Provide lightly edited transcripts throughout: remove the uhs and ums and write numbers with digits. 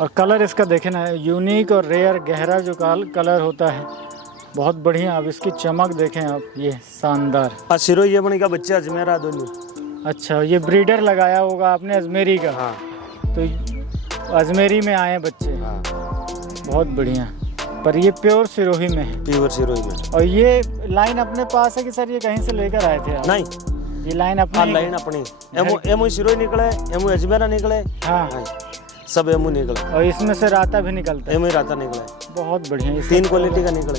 और कलर इसका देखें ना, यूनिक और रेयर गहरा जो कलर होता है, बहुत बढ़िया। अब इसकी चमक देखें आप, ये शानदार। सिरो ये बनेगा बच्चा अजमेरा दोनों। अच्छा, ये ब्रीडर लगाया होगा आपने अजमेरी का? हाँ, तो अजमेरी में आए बच्चे। हाँ। बहुत बढ़िया। पर ये प्योर सिरोही में है? प्योर सिरोही में। और ये लाइन अपने पास है कि सर ये कहीं से लेकर आए थे आप? नहीं, ये लाइन अपनी? लाइन अपनी। एमओ सिरोही निकले, एमओ अजमेरा निकले। हाँ, सब एमओ निकले। और इसमें से राता भी निकलता है? एमओ राता निकले। बहुत बढ़िया। 3 क्वालिटी का निकले।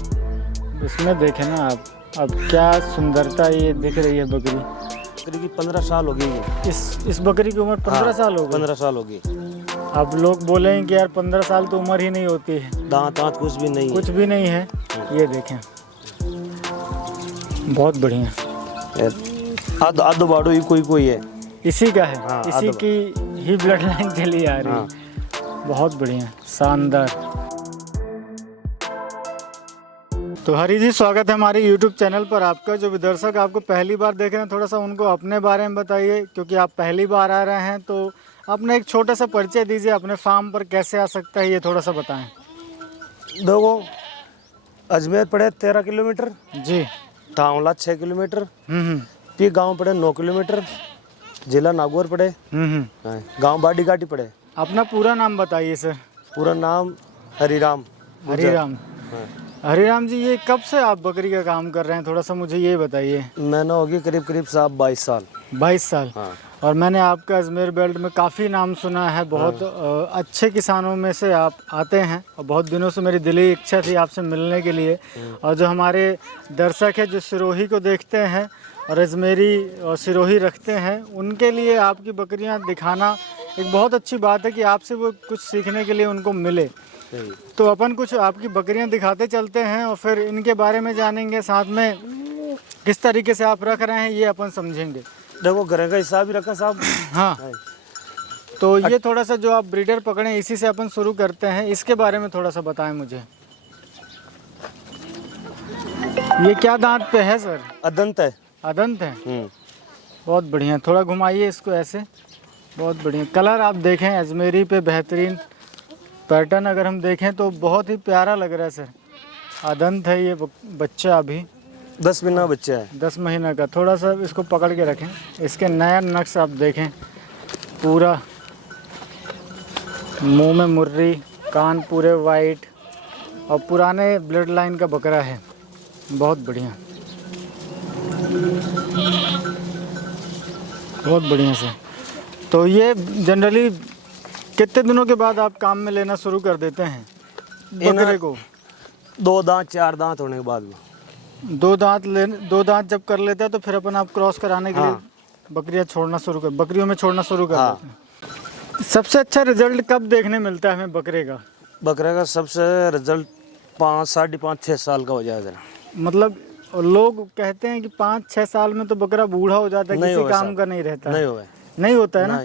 इसमें देखें ना आप, अब क्या सुंदरता ये दिख रही है बकरी। बकरी की 15 साल हो गई। इस बकरी की उम्र 15 साल हो गई? 15 साल हो गई। अब लोग बोलेंगे कि यार 15 साल तो उम्र ही नहीं होती है। दांत कुछ भी नहीं, कुछ भी नहीं है। ये देखें, बहुत बढ़िया। आधो बाड़ो ही कोई है, इसी का है? हाँ, इसी की ही ब्लड लाइन चली आ रही है। बहुत बढ़िया, शानदार। तो हरी जी, स्वागत है हमारे YouTube चैनल पर आपका। जो भी दर्शक आपको पहली बार देख रहे हैं, थोड़ा सा उनको अपने बारे में बताइए, क्योंकि आप पहली बार आ रहे हैं। तो अपना एक छोटा सा परिचय दीजिए, अपने फार्म पर कैसे आ सकता है ये थोड़ा सा बताएं। देखो, अजमेर पड़े 13 किलोमीटर जी। थावला 6 किलोमीटर, हम्म। फिर गांव पड़े 9 किलोमीटर, जिला नागौर पड़े, गांव बाडी घाटी पड़े। अपना पूरा नाम बताइए सर। पूरा नाम हरिराम। हरिराम। हरिराम जी, ये कब से आप बकरी का काम कर रहे हैं, थोड़ा सा मुझे ये बताइए। मैंने होगी करीब साहब 22 साल। 22 साल। हाँ। और मैंने आपका अजमेर बेल्ट में काफ़ी नाम सुना है, बहुत अच्छे किसानों में से आप आते हैं। और बहुत दिनों से मेरी दिली इच्छा थी आपसे मिलने के लिए। और जो हमारे दर्शक हैं, जो सिरोही को देखते हैं और अजमेरी और सिरोही रखते हैं, उनके लिए आपकी बकरियां दिखाना एक बहुत अच्छी बात है कि आपसे वो कुछ सीखने के लिए उनको मिले। तो अपन कुछ आपकी बकरियां दिखाते चलते हैं और फिर इनके बारे में जानेंगे, साथ में किस तरीके से आप रख रहे हैं ये अपन समझेंगे। देखो, घर का हिसाब ही रखा साहब। हाँ। तो ये थोड़ा सा जो आप ब्रीडर पकड़े, इसी से अपन शुरू करते हैं। इसके बारे में थोड़ा सा बताएं मुझे। ये क्या दांत पे है सर? अदंत है। अदंत है। बहुत बढ़िया। थोड़ा घुमाइए इसको ऐसे। बहुत बढ़िया। कलर आप देखें, अजमेरी पे बेहतरीन पैटर्न अगर हम देखें तो बहुत ही प्यारा लग रहा है सर। अदंत है ये बच्चा, अभी 10 महीना बच्चा है। 10 महीने का। थोड़ा सा इसको पकड़ के रखें। इसके नया नक्श आप देखें, पूरा मुंह में मुर्री, कान पूरे वाइट, और पुराने ब्लड लाइन का बकरा है। बहुत बढ़िया, बहुत बढ़िया से। तो ये जनरली कितने दिनों के बाद आप काम में लेना शुरू कर देते हैं बकरे को? 2 दांत 4 दांत होने के बाद में। 2 दांत जब कर लेते हैं तो फिर अपन आप क्रॉस कराने के लिए बकरियां छोड़ना शुरू कर देते हैं। सबसे अच्छा रिजल्ट कब देखने मिलता है हमें बकरे का? बकरे का सबसे रिजल्ट 5, 5.5, 6 साल का हो जाएगा। मतलब लोग कहते हैं कि 5-6 साल में तो बकरा बूढ़ा हो जाता है, किसी काम का नहीं रहता। नहीं होता है ना?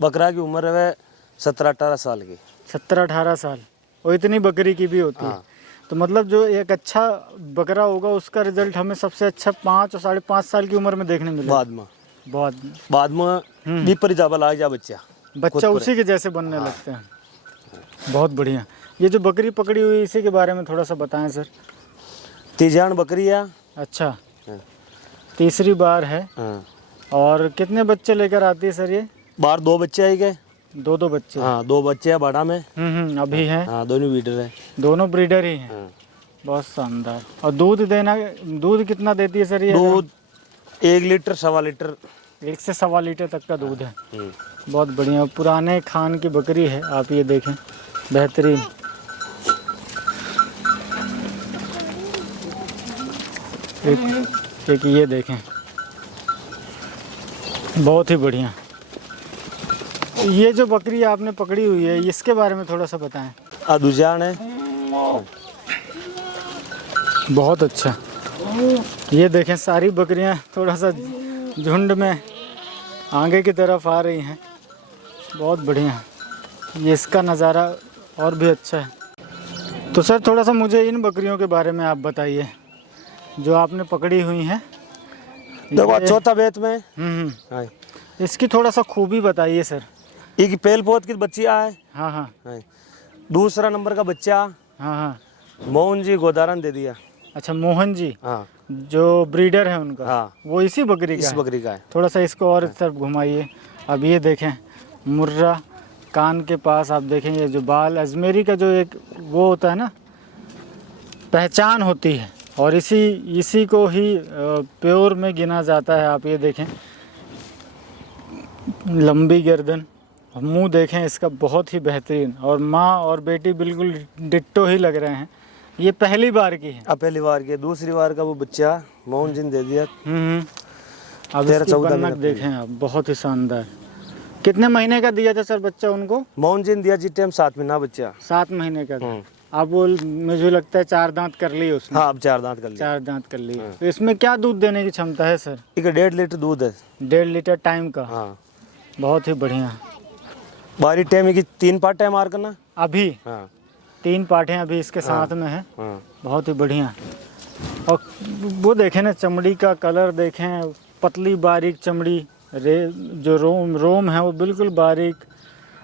बकरा की उम्र है 17-18 साल की। 17-18 साल, और इतनी बकरी की भी होती है। तो मतलब जो एक अच्छा बकरा होगा उसका रिजल्ट हमें सबसे अच्छा 5 और 5.5 साल की उम्र में देखने मिलेगा। बाद में विपरीत जाबल आ जा बच्चा उसी के जैसे बनने लगते हैं। बहुत बढ़िया। ये जो बकरी पकड़ी हुई इसी के बारे में थोड़ा सा बताएं सर। तीजान बकरी है। अच्छा, तीसरी बार है। और कितने बच्चे लेकर आती है सर ये? बार 2 बच्चे आई गए। 2 बच्चे? हाँ, 2 बच्चे हैं बड़ा में। अभी हैं? हाँ, दोनों ब्रीडर है। दोनों ब्रीडर ही हैं। बहुत शानदार। और दूध कितना देती है सर ये? दूध 1 लीटर 1.25 लीटर। 1 से 1.25 लीटर तक का दूध है। बहुत बढ़िया। पुराने खान की बकरी है, आप ये देखें, बेहतरीन। एक ये देखें, बहुत ही बढ़िया। ये जो बकरी आपने पकड़ी हुई है इसके बारे में थोड़ा सा बताएं। अदुजान है। बहुत अच्छा। ये देखें, सारी बकरियां थोड़ा सा झुंड में आगे की तरफ आ रही हैं। बहुत बढ़िया। ये इसका नज़ारा और भी अच्छा है। तो सर थोड़ा सा मुझे इन बकरियों के बारे में आप बताइए जो आपने पकड़ी हुई हैं। देखो, चौथा बेत में। इसकी थोड़ा सा खूबी बताइए सर। एक पहल पोत की बच्चिया है। हाँ हाँ हाँ। दूसरा नंबर का बच्चा हाँ हाँ। मोहन जी गोदारन दे दिया। अच्छा, मोहन जी हाँ जो ब्रीडर है उनका, हाँ, वो इसी बकरी का इस है? बकरी का है। थोड़ा सा इसको और इस तरफ घुमाइए। अब ये देखें, मुर्रा कान के पास आप देखेंगे जो बाल, अजमेरी का जो एक वो होता है ना, पहचान होती है, और इसी को ही प्योर में गिना जाता है। आप ये देखें, लंबी गर्दन, मुंह देखें इसका बहुत ही बेहतरीन, और माँ और बेटी बिल्कुल डिट्टो ही लग रहे हैं। ये पहली बार की है? अब पहली बार की, दूसरी बार का वो बच्चा मोहन जी ने दे दिया। अब 13-14 बनक मिनट देखें आप, बहुत ही शानदार। कितने महीने का दिया था सर बच्चा उनको? मोहन जी ने दिया जी टाइम 7 महीना बच्चा। 7 महीने का था। अब वो मुझे लगता है 4 दांत कर लिए उसने। हाँ, अब 4 दांत कर लिया। 4 दांत कर लिए। तो इसमें क्या दूध देने की क्षमता है सर? एक 1.5 लीटर दूध है। 1.5 लीटर टाइम का? हाँ। बहुत ही बढ़िया। बारी टाइम की 3 पार्ट टाइम मार करना अभी हाँ 3 पाठें अभी इसके साथ में है। हाँ। बहुत ही बढ़िया। और वो देखें ना, चमड़ी का कलर देखें, पतली बारीक चमड़ी, जो रोम है वो बिल्कुल बारीक।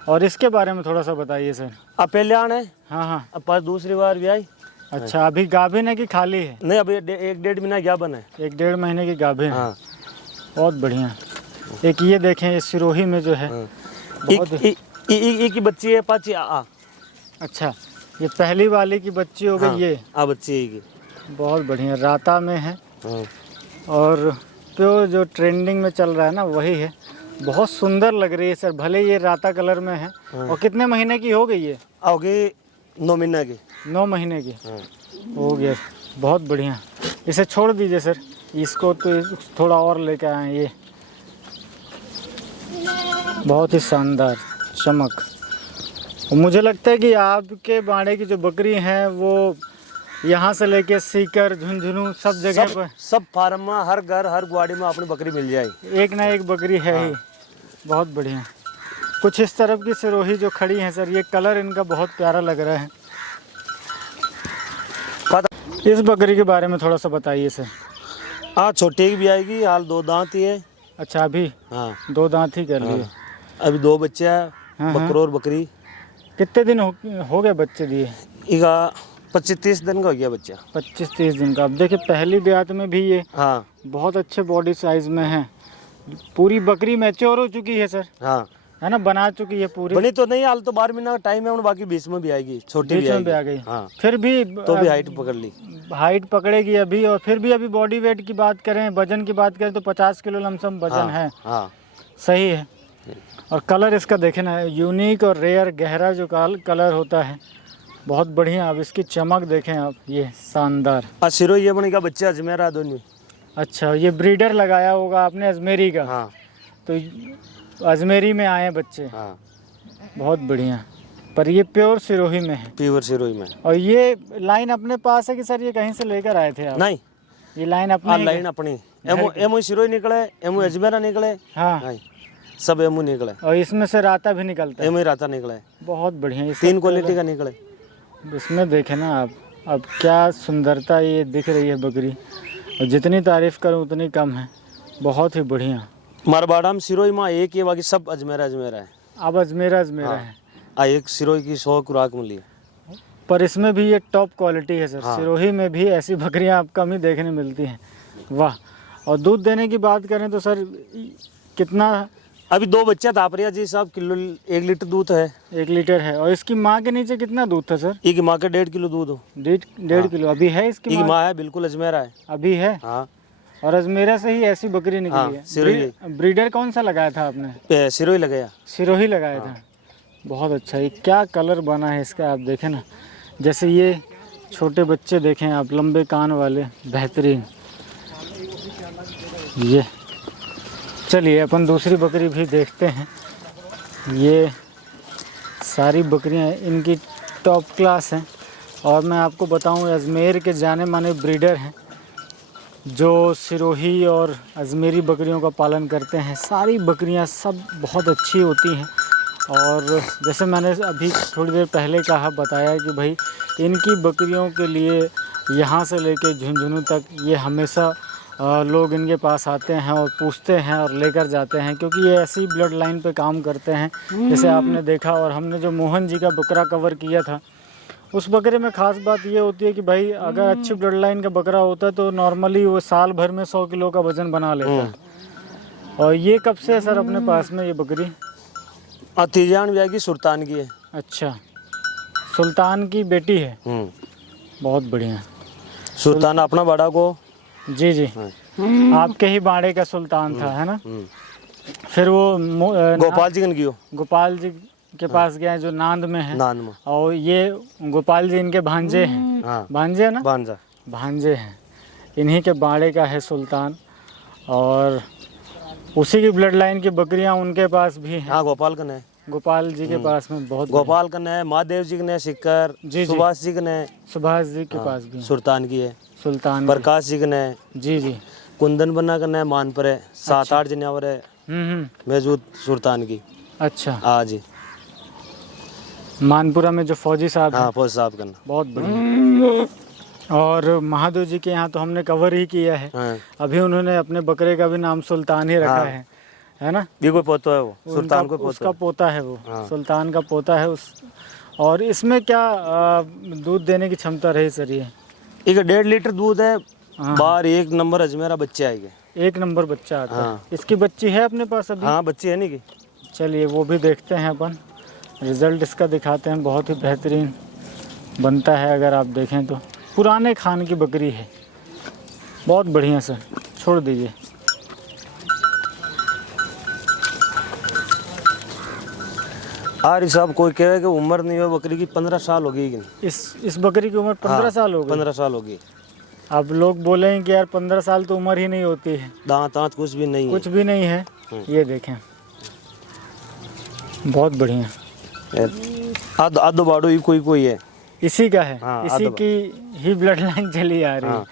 और इसके बारे में थोड़ा सा बताइए सर। अब पहले आना है। हाँ हाँ। अब पास दूसरी बार भी आई। अच्छा, अभी गाभिन है कि खाली है? नहीं, अभी 1-1.5 महीना क्या बना है। 1-1.5 महीने की गाभिन है। हाँ। बहुत बढ़िया। एक ये देखें, ये सिरोही में जो है बहुत एक ही बच्ची है, 5 अच्छा, ये पहली वाली की बच्ची हो गई। हाँ, ये बच्ची है की। बहुत बढ़िया, राता में है। हाँ। और प्योर जो ट्रेंडिंग में चल रहा है ना वही है। बहुत सुंदर लग रही है सर, भले ये राता कलर में है। और कितने महीने की हो गई है? होगी 9 महीने की। 9 महीने की हाँ। हो गया। बहुत बढ़िया। इसे छोड़ दीजिए सर, इसको तो थोड़ा और लेकर आए। ये बहुत ही शानदार चमक। और मुझे लगता है कि आपके बाड़े की जो बकरी हैं वो यहाँ से लेके सीकर, झुंझुनू सब जगह पर, सब फार्म में, हर घर हर गुआड़ी में अपनी बकरी मिल जाएगी। एक ना एक बकरी है ही। बहुत बढ़िया। कुछ इस तरफ की सिरोही जो खड़ी हैं सर, ये कलर इनका बहुत प्यारा लग रहा है। इस बकरी के बारे में थोड़ा सा बताइए सर। हाँ, छोटी की भी आएगी, हाल 2 दांत ही है। अच्छा, अभी हाँ 2 दांत ही कर लिए। अभी 2 बच्चे हैं, हाँ, बकरो और बकरी। कितने दिन हो गए बच्चे दिए? इका 25-30 दिन का हो गया बच्चा। 25-30 दिन का। अब देखिए, पहली ब्यात में भी ये हाँ बहुत अच्छे बॉडी साइज में है। पूरी बकरी मैच्योर हो चुकी है सर, हाँ, है ना? बना चुकी है पूरी। बनी तो नहीं, हाल तो 12 महीना का टाइम है, बाकी 20 में भी आएगी, छोटी बीच में भी आ गई। हाँ, फिर भी तो भी हाइट पकड़ ली। हाइट पकड़ेगी अभी। और फिर भी अभी बॉडी वेट की बात करें, वजन की बात करें तो 50 किलो लमसम वजन है। हाँ। सही है। और कलर इसका देखें ना, यूनिक और रेयर गहरा जो कलर होता है, बहुत बढ़िया। अब इसकी चमक देखें आप, ये शानदार। सिरो ये बनेगा बच्चा अजमेरा दोनों। अच्छा, ये ब्रीडर लगाया होगा आपने अजमेरी का? हाँ। तो अजमेरी में आए बच्चे। हाँ। बहुत बढ़िया। पर ये प्योर सिरोही में है? प्योर सिरोही में। और ये लाइन अपने पास है कि सर ये कहीं से लेकर आए थे आप? नहीं, ये लाइन अपनी? लाइन अपनी। एमओ सिरोही निकले, एमओ अजमेरा निकले। हाँ, सब एमओ निकले। और इसमें से राता भी निकलता है? एमओ राता निकले। बहुत बढ़िया। 3 क्वालिटी का निकले। इसमें देखें ना आप, अब क्या सुंदरता ये दिख रही है बकरी। और जितनी तारीफ करूं उतनी कम है। बहुत ही बढ़िया। मारवाड़ा में सिरोही में एक ही, बाकी सब अजमेरा है। अब अजमेरा है। एक सिरोही की 100 खुराक मिली है। पर इसमें भी ये टॉप क्वालिटी है सर। हाँ। सिरोही में भी ऐसी बकरियां आप कम ही देखने मिलती हैं। वाह। और दूध देने की बात करें तो सर कितना? अभी 2 बच्चा था परिया जी साहब, किलो 1 लीटर दूध है। 1 लीटर है। और इसकी माँ के नीचे कितना दूध था सर? एक माँ के 1.5 किलो दूध हो। 1.5 किलो अभी है इसकी एक माँ है, बिल्कुल अजमेरा है। अभी है? हाँ। और अजमेरा से ही ऐसी बकरी निकली है? सिरोही। ब्रीडर कौन सा लगाया था आपने? सिरोही लगाया। सिरोही लगाया था। बहुत अच्छा। ये क्या कलर बना है इसका, आप देखें ना। जैसे ये छोटे बच्चे देखें आप, लंबे कान वाले, बेहतरीन। ये चलिए अपन दूसरी बकरी भी देखते हैं। ये सारी बकरियां इनकी टॉप क्लास हैं। और मैं आपको बताऊं, अजमेर के जाने माने ब्रीडर हैं जो सिरोही और अजमेरी बकरियों का पालन करते हैं। सारी बकरियां सब बहुत अच्छी होती हैं। और जैसे मैंने अभी थोड़ी देर पहले बताया कि भाई इनकी बकरियों के लिए यहाँ से लेके झुंझुनू तक ये हमेशा लोग इनके पास आते हैं और पूछते हैं और लेकर जाते हैं, क्योंकि ये ऐसी ब्लड लाइन पे काम करते हैं। जैसे आपने देखा, और हमने जो मोहन जी का बकरा कवर किया था, उस बकरे में ख़ास बात ये होती है कि भाई अगर अच्छी ब्लड लाइन का बकरा होता है तो नॉर्मली वो साल भर में 100 किलो का वज़न बना लेता है। और ये कब से है सर अपने पास में ये बकरी? तीजान ब्याह की सुल्तान की है। अच्छा, सुल्तान की बेटी है। बहुत बढ़िया। सुल्तान अपना बड़ा को जी जी, आपके ही बाड़े का सुल्तान था, है ना? फिर वो गोपाल जी की हो, गोपाल जी के पास गए जो नांद में है। नान में। और ये गोपाल जी इनके भांजे हैं। हाँ, भांजे है ना? भांजा, भांजे हैं। इन्हीं के बाड़े का है सुल्तान, और उसी की ब्लड लाइन की बकरियां उनके पास भी हैं। हाँ, गोपाल कन है, गोपाल जी के पास में बहुत गोपाल कन है, महादेव जी ने सिक्कर, जी, सुभाष जी ने, सुभाष जी के पास भी है। सुल्तान की है, सुल्तान प्रकाश जी ने, जी जी। कुंदन बना करना है, मान पर है, 7-8 जनावर है मौजूद सुल्तान की। अच्छा, हाँ जी, मानपुरा में जो फौजी साहब हैं, हाँ, फौज साहब करना। बहुत बढ़िया। और महादेव जी के यहाँ तो हमने कवर ही किया है। हाँ, अभी उन्होंने अपने बकरे का भी नाम सुल्तान ही रखा हाँ। है ना? ये कोई पोता है, वो सुल्तान को पोता उसका पोता है वो। हाँ। सुल्तान का पोता है उस। और इसमें क्या दूध देने की क्षमता रही सर ये? एक 1.5 लीटर दूध है। हाँ। बाहर 1 नंबर अजमेरा बच्चे आएंगे। 1 नंबर बच्चा आता हाँ। है। इसकी बच्ची है अपने पास अभी? हाँ, बच्चे है नहीं की। चलिए वो भी देखते हैं अपन, रिजल्ट इसका दिखाते हैं। बहुत ही बेहतरीन बनता है, अगर आप देखें तो पुराने खान की बकरी है। बहुत बढ़िया सर, छोड़ दीजिए। आर साहब कोई कहे कि उम्र नहीं हो बकरी की, 15 साल हो गई कि नहीं? इस बकरी की उम्र 15 साल हो गई। 15 साल हो गई। अब लोग बोलेंगे कि यार 15 साल तो उम्र ही नहीं होती है। दांत दांत कुछ भी नहीं है। कुछ भी नहीं है। ये देखें, बहुत बढ़िया। आधो बाड़ो ही कोई है, इसी का है। हाँ, इसी की ही ब्लड लाइन चली आ रही है।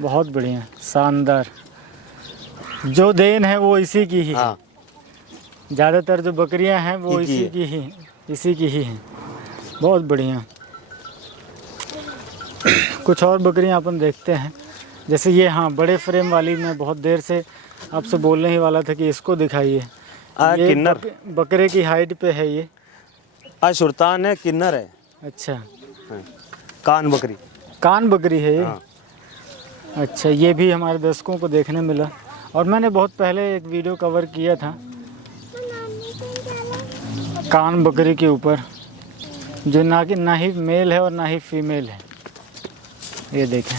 बहुत बढ़िया, शानदार। जो देन है वो इसी की ही है। ज़्यादातर जो बकरियां हैं वो इसी की ही हैं। बहुत बढ़िया। कुछ और बकरियां अपन देखते हैं, जैसे ये। हाँ, बड़े फ्रेम वाली मैं बहुत देर से आपसे बोलने ही वाला था कि इसको दिखाइए। ये किन्नर बकरे की हाइट पे है ये। आज सुल्तान है, किन्नर है। अच्छा, कान बकरी। कान बकरी है ये। हाँ। अच्छा, ये भी हमारे दर्शकों को देखने मिला, और मैंने बहुत पहले एक वीडियो कवर किया था कान बकरी के ऊपर, जो ना ही मेल है और ना ही फीमेल है। ये देखें।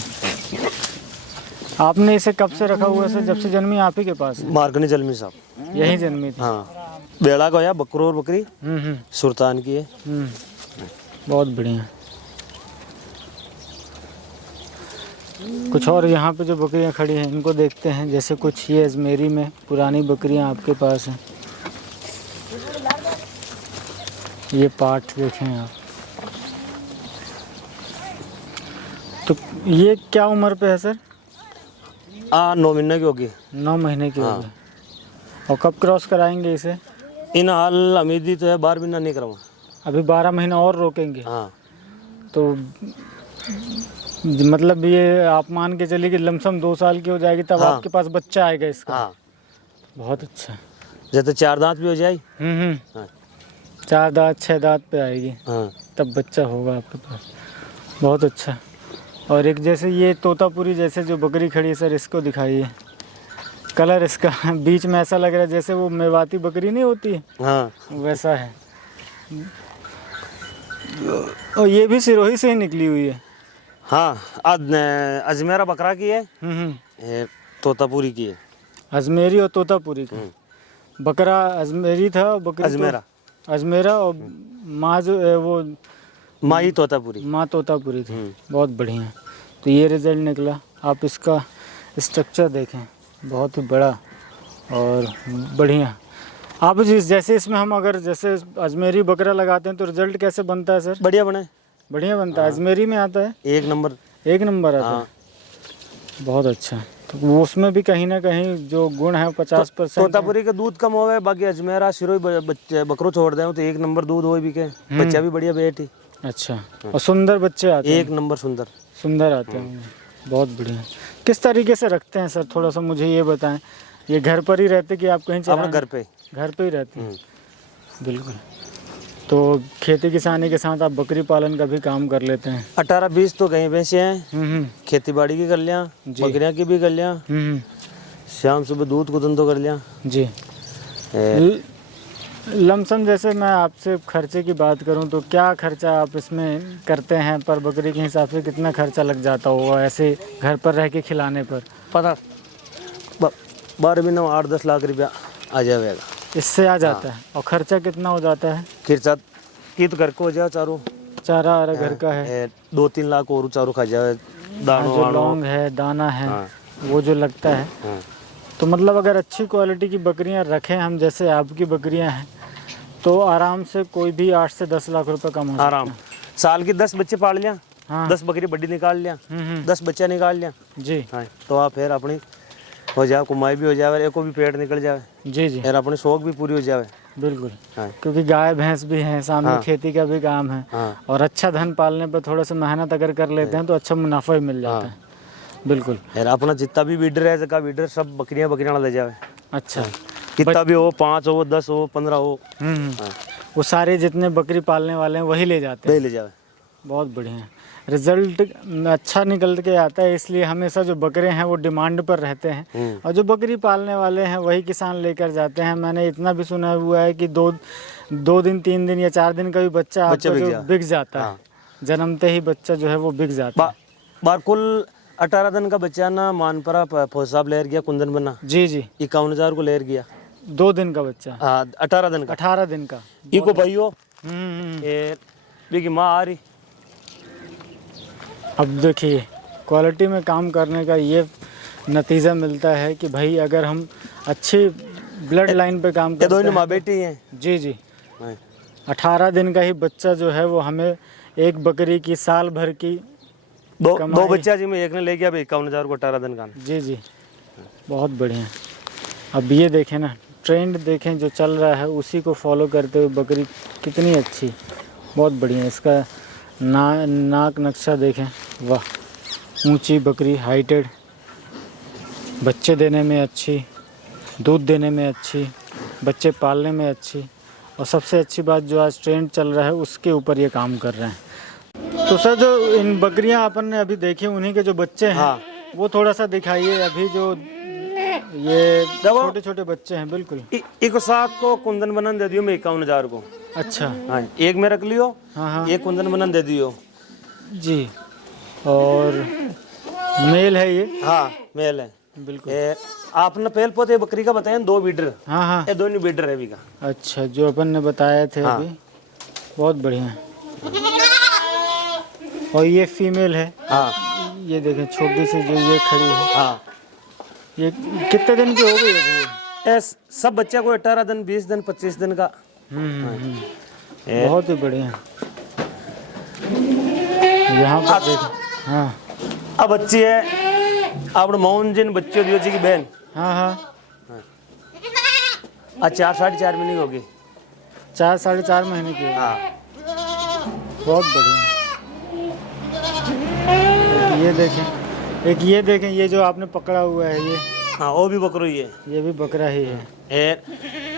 आपने इसे कब से रखा हुआ है सर? जब से जन्मी आप ही के पास है? मार्कनी जलमी साहब, यही जन्मी थी। हाँ। बेड़ा का या बकरोर बकरी सुल्तान की है। बहुत बढ़िया। कुछ और यहाँ पे जो बकरियाँ खड़ी हैं इनको देखते हैं। जैसे कुछ ये अजमेरी में पुरानी बकरियाँ आपके पास हैं। ये पाठ देखें आप। तो ये क्या उम्र पे है सर? 9 महीने की होगी। 9 महीने की होगी। और कब क्रॉस कराएंगे इसे? इन हाल उम्मीदी तो है 12 महीना नहीं कराऊंगा। अभी 12 महीना और रोकेंगे? हाँ। तो मतलब ये आप मान के चलिए कि लमसम 2 साल की हो जाएगी तब आपके पास बच्चा आएगा इसका। हाँ। बहुत अच्छा। जैसे 4 दांत भी हो जाए। हाँ। 4 दांत 6 दांत पे आएगी। हाँ। तब बच्चा होगा आपके पास। बहुत अच्छा। और एक जैसे ये तोतापुरी जैसे जो बकरी खड़ी है सर, इसको दिखाइए। कलर इसका बीच में ऐसा लग रहा है जैसे वो मेवाती बकरी नहीं होती है, हाँ, वैसा है। और ये भी सिरोही से ही निकली हुई है। हाँ। अजमेरा बकरा की है। ये तोतापुरी की है। अजमेरी और तोतापुरी का बकरा अजमेरी था, बकरी अजमेरा अजमेरा, और माँ जो है वो माई तोतापुरी। माँ तोतापुरी थी। बहुत बढ़िया। तो ये रिज़ल्ट निकला। आप इसका स्ट्रक्चर देखें, बहुत ही बड़ा और बढ़िया। आप जैसे इसमें हम अगर जैसे अजमेरी बकरा लगाते हैं तो रिज़ल्ट कैसे बनता है सर? बढ़िया बने। बढ़िया बनता है। अजमेरी में आता है 1 नंबर। 1 नंबर आता है। बहुत अच्छा। तो वो उसमें भी कहीं ना कहीं जो गुण है 50%। तोतापुरी का दूध कम होवे, बाकी अजमेरा सिरोही बच्चे बकरो छोड़ दे तो 1 नंबर दूध हो भी के। बच्चा भी बढ़िया बेटी। अच्छा। और सुंदर बच्चे आते हैं? 1 नंबर सुंदर सुंदर आते हैं। बहुत बढ़िया। किस तरीके से रखते हैं सर, थोड़ा सा मुझे ये बताएं। ये घर पर ही रहते कि आप कहीं अपने चलाने? घर पे। घर पे ही रहते हैं। बिल्कुल। तो खेती किसानी के साथ आप बकरी पालन का भी काम कर लेते हैं? 18-20 तो कहीं भैंसे हैं, हम्म। खेती बाड़ी की कर लिया, जी। बकरियां की भी कर लिया, हम्म। शाम सुबह दूध को धंधो कर लिया। जी। ए, लमसम जैसे मैं आपसे खर्चे की बात करूं तो क्या खर्चा आप इसमें करते हैं? पर बकरी के हिसाब से कितना खर्चा लग जाता होगा ऐसे घर पर रह के खिलाने पर? पता 12 महीने में 8-10 लाख रुपया आ जाएगा। इससे आ जाता है। और खर्चा कितना हो जाता है? खर्चा की तो घर को हो जाए चारों, चारा आरा घर का है? 2-3 लाख और चारों खा जाए, हाँ, दानो जो वानो। लौंग है, दाना है, हाँ। वो जो लगता है। हाँ। तो मतलब अगर अच्छी क्वालिटी की बकरियां रखें हम, जैसे आपकी बकरियां हैं, तो आराम से कोई भी 8 से 10 लाख रुपए कमा सकता है। आराम। साल की 10 बच्चे पाल लिया, हाँ। 10 बकरी बड्डी निकाल लिया, हम्म। 10 बच्चा निकाल लिया। जी। हाँ, तो आप फिर अपनी हो जाए, कमाई भी हो जाए, एक को भी पेट निकल जाए, जी जी फिर अपनी शौक भी पूरी हो जाए। बिल्कुल। हाँ। क्योंकि गाय भैंस भी हैं, सामने हाँ। खेती का भी काम है। हाँ। और अच्छा धन पालने पर थोड़ा सा मेहनत अगर कर लेते हैं तो अच्छा मुनाफा भी मिल जाता है। बिल्कुल। फिर अपना जितना भी बीडर है, जगह बीडर सब बकरियां ले जाए। अच्छा। कितना भी हो, 5 हो, 10 हो, 15 हो, हाँ, वो सारे जितने बकरी पालने वाले हैं वही ले जाते हैं। ले जाए। बहुत बढ़िया। रिजल्ट अच्छा निकल के आता है, इसलिए हमेशा जो बकरे हैं वो डिमांड पर रहते हैं। और जो बकरी पालने वाले हैं वही किसान लेकर जाते हैं। मैंने इतना भी सुना हुआ है कि दो दिन, 3 दिन या 4 दिन का भी बच्चा आपका जो बिक जाता है। जन्मते ही बच्चा जो है वो बिक जाता है। बार कुल 18 दिन का बच्चा ना मानपरा फौज साहब लेर गया, कुंदन बना। जी जी। 51,000 को लेर गया। 2 दिन का बच्चा? हाँ, 18 दिन का। 18 दिन का। इको भाइयों, हम्म। ये भी माँ आ रही। अब देखिए, क्वालिटी में काम करने का ये नतीजा मिलता है कि भाई अगर हम अच्छी ब्लड लाइन पे काम करते हैं। माँ बेटी हैं। जी जी। 18 दिन का ही बच्चा जो है वो हमें एक बकरी की साल भर की दो बच्चा जी में एक ने ले गया 51,000 को 18 दिन का। जी जी। बहुत बढ़िया। अब ये देखें ना, ट्रेंड देखें जो चल रहा है उसी को फॉलो करते हुए बकरी कितनी अच्छी, बहुत बढ़िया। इसका नाक नक्शा देखें, वाह। ऊंची बकरी, हाइटेड, बच्चे देने में अच्छी, दूध देने में अच्छी, बच्चे पालने में अच्छी, और सबसे अच्छी बात जो आज ट्रेंड चल रहा है उसके ऊपर ये काम कर रहे हैं। तो सर, जो इन बकरियां अपन ने अभी देखी उन्हीं के जो बच्चे हैं, हाँ, वो थोड़ा सा दिखाइए। अभी जो ये छोटे छोटे बच्चे हैं। बिल्कुल। एक साथ को कुंदन बनन दे दियो मैं 51,000 को। अच्छा। हाँ, एक में रख लियो। हाँ। एक कुंदन बनन दे दियो जी। और मेल है ये? हाँ, मेल है। बिल्कुल। आपने पहले पोते बकरी का बताया 2 बीडर। हाँ। ये दोनों बीडर है अभी का। अच्छा, जो अपन ने बताए थे। हाँ। अभी बहुत बढ़िया। और ये फीमेल है। हाँ, ये देखें, छोटी सी जो ये खड़ी है। हाँ। ये कितने दिन की हो गई अभी? सब बच्चा को 18 दिन, 20 दिन, 25 दिन का। बहुत ही बढ़िया। यहाँ पर देखें। हाँ। अब बच्ची है आप मोहन जिन बच्चे दियो जी की बहन। हाँ। आज 4 साढ़े 4 महीने की होगी। 4 साढ़े 4 महीने की? हाँ। बहुत बढ़िया। ये देखें, ये जो आपने पकड़ा हुआ है ये। हाँ, वो भी बकरा ही है। ये भी बकरा ही है।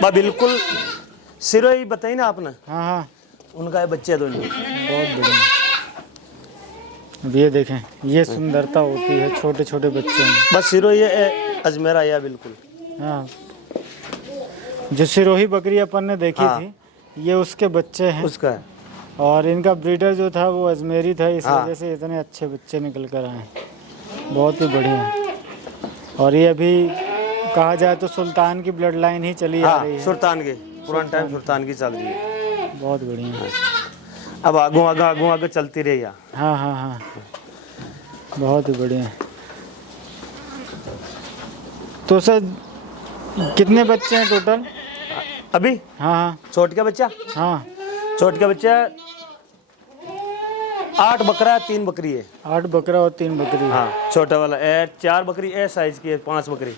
बिल्कुल सिरोही बताई ना आपने। हाँ। उनका बच्चे दोनों। बहुत बढ़िया। अब ये देखें, ये सुंदरता होती है छोटे छोटे बच्चों में। बस सिरोही अजमेर आया बिल्कुल। हाँ। जो सिरोही बकरी अपन ने देखी थी, ये उसके बच्चे हैं। उसका है। और इनका ब्रीडर जो था वो अजमेरी था, इस वजह से इतने अच्छे बच्चे निकल कर आए। बहुत ही बढ़िया। और ये अभी कहा जाए तो सुल्तान की ब्लड लाइन ही चली आ रही है। सुल्तान के पुराना टाइम सुल्तान की चल रही है। बहुत बढ़िया। अब आगू चलती रही। हाँ। बहुत ही बढ़िया। तो सर, कितने बच्चे हैं टोटल अभी? हाँ। छोट का बच्चा? हाँ। छोट का बच्चा 8 बकरा 3 बकरी है। 8 बकरा और 3 बकरी। हाँ, छोटा वाला 4 बकरी साइज की है, 5 बकरी।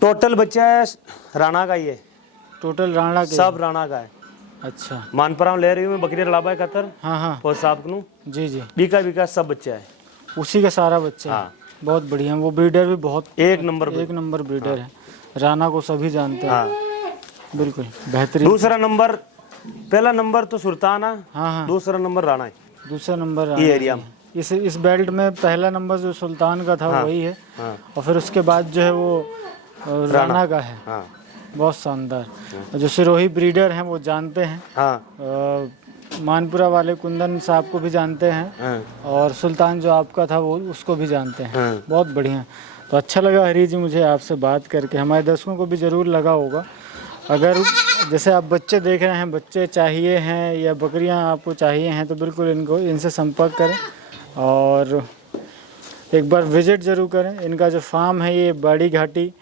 टोटल बच्चा है राणा का ही है। टोटल राणा के? सब राणा का है। अच्छा। मानपरा ले रही हूँ मैं बकरी लड़ाबा कतर। हाँ। और साहब को जी। बीका सब बच्चा है। उसी का सारा बच्चा है। हाँ। बहुत बढ़िया, वो ब्रीडर भी बहुत एक नंबर एक नंबर ब्रीडर है। राणा को सभी जानते हैं। हाँ। बिल्कुल बेहतरीन। दूसरा नंबर, पहला नंबर तो सुल्तान है, हाँ हाँ, दूसरा नंबर राणा है दूसरा नंबर ये राणा एरिया है। में। इस बेल्ट में पहला नंबर जो सुल्तान का था हाँ। वही है, हाँ और फिर उसके बाद जो है वो राणा का है। हाँ बहुत शानदार। और जो सिरोही ब्रीडर हैं वो जानते हैं, हाँ मानपुरा वाले कुंदन साहब को भी जानते हैं, हाँ और सुल्तान जो आपका था वो उसको भी जानते हैं। हाँ। बहुत बढ़िया। तो अच्छा लगा हरी जी मुझे आपसे बात करके, हमारे दर्शकों को भी ज़रूर लगा होगा। अगर जैसे आप बच्चे देख रहे हैं, बच्चे चाहिए हैं या बकरियां आपको चाहिए हैं, तो बिल्कुल इनसे संपर्क करें और एक बार विजिट ज़रूर करें। इनका जो फार्म है ये बाड़ी घाटी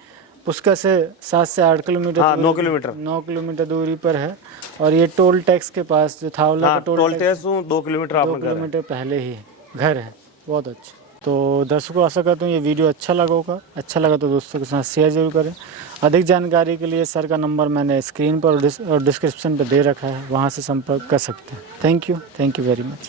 पुष्कर से 7 से 8 किलोमीटर हाँ, 9 किलोमीटर 9 किलोमीटर दूरी पर है, और ये टोल टैक्स के पास जो थावला हाँ, का toll toll tax tax 2 kilometre 2 आपने घर है। किलोमीटर पहले ही घर है। बहुत अच्छा। तो दर्शकों आशा करता हूँ ये वीडियो अच्छा लगा होगा। अच्छा लगा तो दोस्तों के साथ शेयर जरूर करें। अधिक जानकारी के लिए सर का नंबर मैंने स्क्रीन पर और डिस्क्रिप्शन पर दे रखा है, वहाँ से संपर्क कर सकते हैं। Thank you very much.